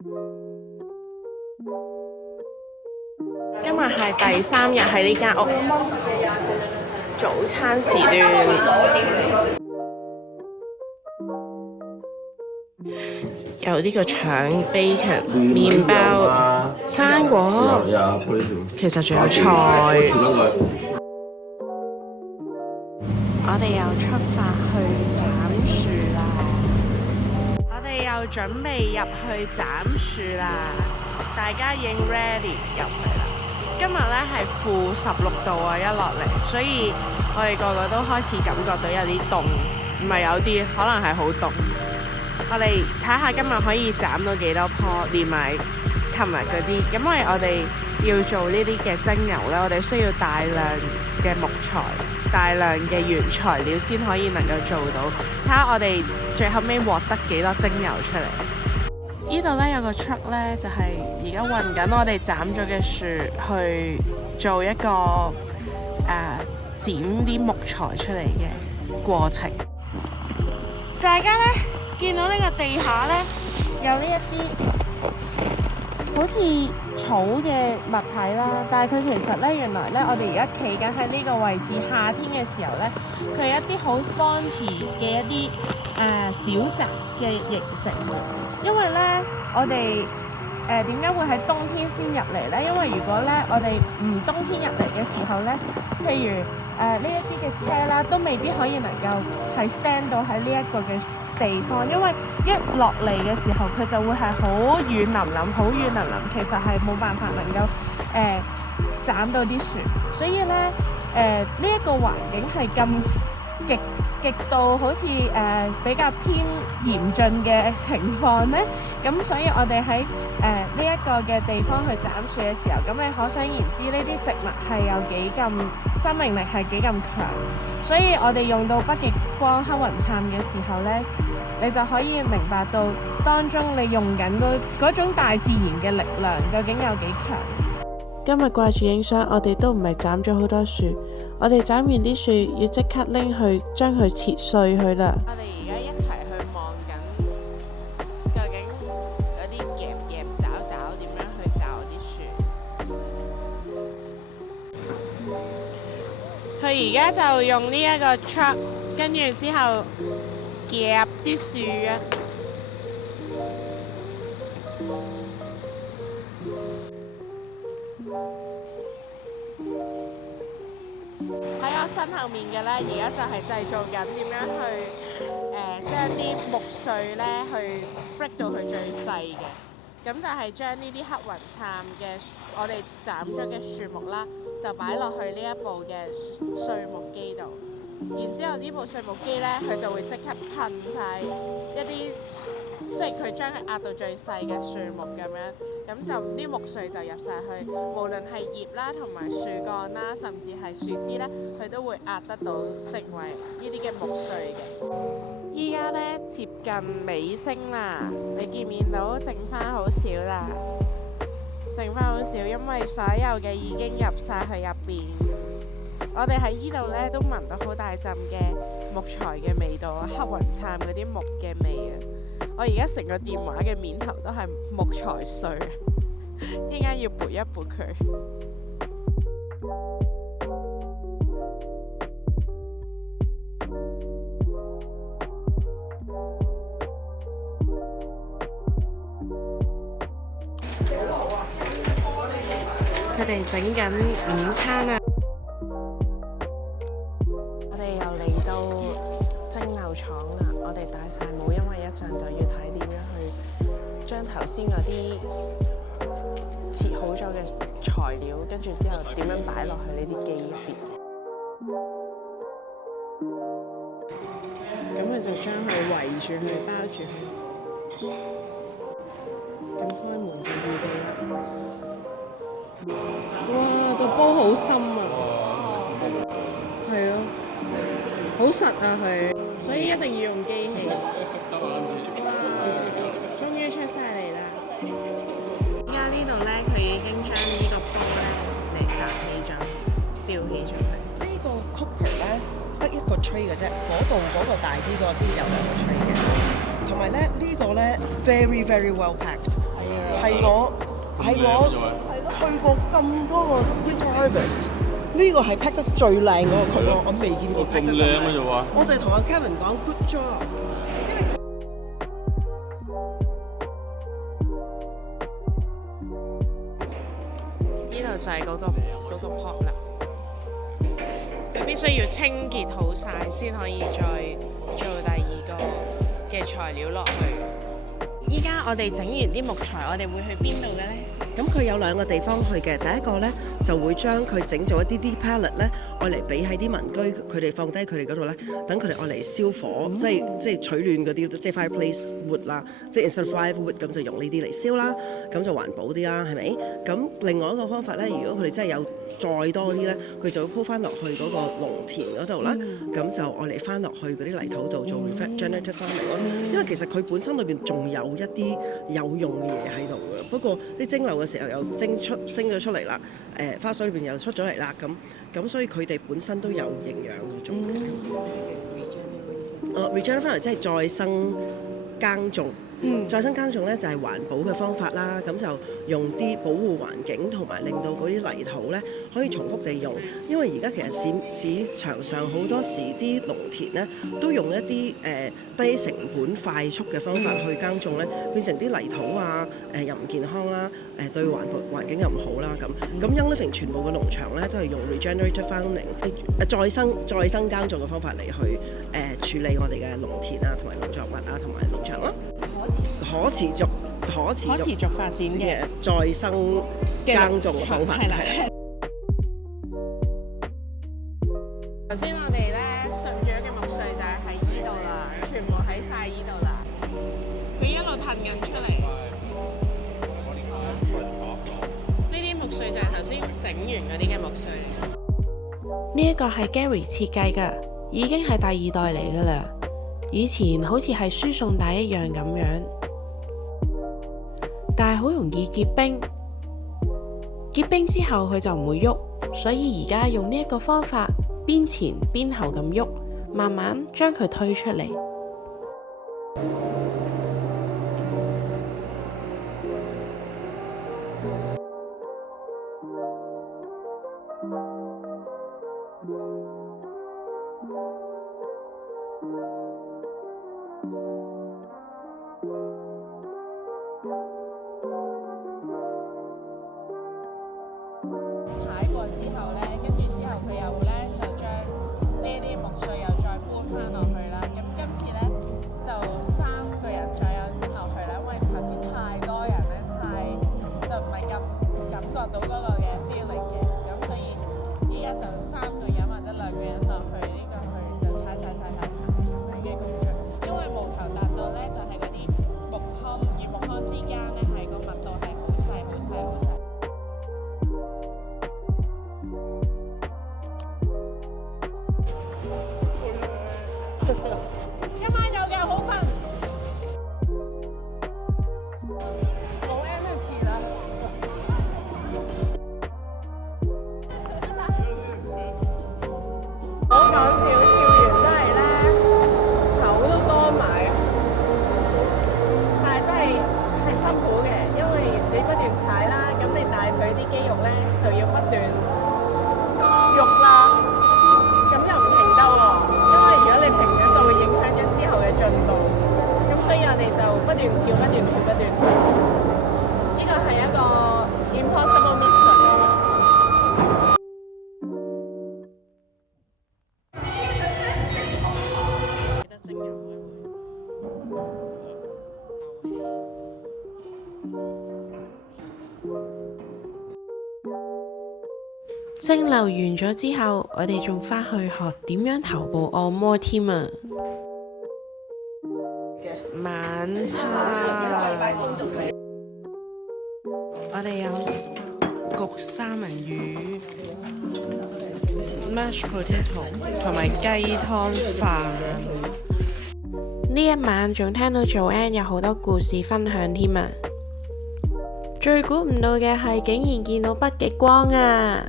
今日係第3日喺呢間屋，早餐時段有呢個腸、bacon、麵包、生果，其實仲有菜。我哋又出發去斬樹啦！我哋又準備入去斬樹啦！大家已經 ready 入去啦。今日呢係-16度啊，一落嚟，所以我哋個個都開始感覺到有啲凍，唔係有啲，可能係好凍。我哋睇下今日可以斬到幾多棵，連埋琴日嗰啲。咁因為我哋要做呢啲嘅精油呢，我哋需要大量嘅木材、大量嘅原材料先可以能夠做到。睇下我哋最後尾獲得幾多精油出嚟。呢度呢有個 truck 呢，就係而家運緊我哋斬咗嘅樹去做一個剪啲木材出嚟嘅過程。大家呢見到呢個地下呢，有呢一啲好似草嘅物體啦，但係佢其實呢，原來呢，我哋而家企緊喺呢個位置，夏天嘅時候呢，佢係一啲好 spongy 嘅一啲沼澤嘅形成嘅。因為呢，我哋點解會喺冬天先入嚟呢？因為如果呢，我哋唔冬天入嚟嘅時候呢，譬如呢一啲嘅車啦，都未必可以能夠係 stand 到喺呢一個嘅地方，因為一落嚟嘅時候，佢就會係好軟腍腍，好軟腍腍，其實係冇辦法能夠斬到啲樹，所以呢，呢一個環境係咁極度好似比較偏嚴峻嘅情況呢。咁所以我哋喺呢一個嘅地方去斬樹嘅時候，咁你可想而知呢啲植物係有幾咁生命力係幾咁強，所以我哋用到北極光黑雲杉嘅時候呢，你就可以明白到當中你用緊嗰種大自然嘅力量究竟有幾強。今日掛住影相，我哋都唔係斬咗好多樹，我哋斬完啲樹要即刻拎去將佢切碎去啦。我哋而家一齊去望緊，究竟嗰啲夾爪點樣去爪啲樹。佢而家就用呢一個 truck， 跟住之後夾啲樹啊。喺我身後面嘅呢，而家就係製造緊點樣去將啲木碎呢去 break 到佢最細嘅，咁就係將呢啲黑雲杉嘅我哋斬咗嘅樹木啦，就擺落去呢一部嘅碎木機度，然之後呢部碎木機呢，佢就會即刻噴晒一啲，即係佢將佢壓到最細嘅樹木咁樣。咁就啲木碎就入晒去，無論係葉啦，同埋樹幹啦，甚至係樹枝咧，佢都會壓得到成為呢啲嘅木碎嘅。依家咧接近尾聲啦，你見唔見到剩翻好少啦？剩翻好少，因為所有嘅已經入晒去入邊。我哋喺依度咧都聞到好大陣嘅木材嘅味道啊，黑雲杉嗰啲木嘅味啊！我而家成個電話嘅面頭都係木材碎，應該要撥一撥佢。佢哋整緊午餐啊！我哋又嚟到蒸餾廠啦，我哋戴晒帽，因為一陣就要睇點樣去將頭先嗰啲切好咗嘅材料，跟住之後點樣擺落去呢啲機入邊。咁佢就將佢圍住佢，包住佢。咁開門就預備啦。哇！個煲好深啊！係咯，好實啊佢，所以一定要用機器。哇！終於出晒嚟啦！而家呢度咧，佢已經將呢個煲咧嚟搭起咗，吊起咗佢。呢個 cooker 咧得一個 tray 嘅啫，嗰個大啲個先至有兩個 tray 嘅。同埋咧呢個咧 very well packed。係我去過咁多個 Great Harvest， 呢個係 pack 得最靚嗰個區咯，我未見過 pack 得咁靚嘅啫喎。我就係同阿 Kevin 講 good job， 因為呢度就係嗰個 pot 啦，佢必須要清潔好晒先可以再做第二個嘅材料落去。依家我哋整完啲木材，我哋會去邊度嘅呢？咁佢有兩個地方去嘅，第一個咧就會將佢整做一啲 pallet 咧，愛嚟俾喺啲民居，佢哋放低佢哋嗰度咧，等佢哋愛嚟燒火，即係取暖嗰啲，即係 fireplace wood 啦，即係 instead of firewood 咁就用呢啲嚟燒啦，咁就環保啲啦，係咪？咁另外一個方法咧，如果佢哋真係有再多啲咧，佢就會鋪翻落去嗰個農田嗰度啦，咁就愛嚟翻落去嗰啲泥土度做 regenerative farming 咯。因為其實佢本身裏邊仲有一啲有用嘅嘢喺度嘅，不過啲蒸餾嘅時候又蒸咗出嚟啦，花水裏邊又出咗嚟啦，咁所以佢哋本身都有營養嗰種嘅。regenerative farming 即係再生耕種。再生耕種咧就係環保嘅方法啦，咁就用啲保護環境同埋令到嗰啲泥土咧可以重複地用，因為而家其實市場上好多時啲農田咧都用一啲低成本快速嘅方法去耕種咧，變成啲泥土啊又唔健康啦，對環境又唔好啦咁。Young Living 全部嘅農場咧都係用 regenerative farming 再生耕種嘅方法嚟去處理我哋嘅農田啊，同埋農作物啊，同埋農場咯。可持續發展嘅再生耕種嘅方法係啦。頭先我哋咧順住嘅木碎就係喺依度啦，全部喺晒依度啦。佢一路褪緊出嚟。呢啲木碎就係頭先整完嗰啲嘅木碎。呢一個係 Gary 設計㗎，已經係第2代嚟㗎啦。以前好似係輸送帶一樣咁樣，但係好容易結冰。結冰之後佢就唔會喐，所以而家用呢一個方法，邊前邊後咁喐，慢慢將佢推出嚟。踩過之後咧，跟住之後佢又咧就將呢啲木碎又再搬翻落去啦。咁今次咧就3個人左右先落去啦，因為頭先太多人咧，就唔係咁感覺到嗰個嘅 feeling 嘅。咁所以依家就3個人或者2個人落去呢個去就踩咁樣嘅工序，因為務求達到咧就係嗰啲木糠與木糠之間咧係個密度係好細。今晚有嘅好瞓，冇 energy 啦。唔好講笑，跳完真係咧頭都多埋，但係真係辛苦嘅，因為你不斷踩啦，咁你大腿啲肌肉咧就要不斷喐啦，咁又唔停得喎。如果你停咗就會影響咗之後嘅進度，咁所以我哋就不斷跳。呢個係一個 impossible mission 嚟嘅。記得整油蒸餾完咗之後，我哋仲返去學點樣頭部按摩添啊！晚餐，我哋有焗三文魚、mashed potato 同埋雞湯飯。呢一晚仲聽到 Joanne 有好多故事分享添啊！最估唔到嘅係竟然見到北極光啊！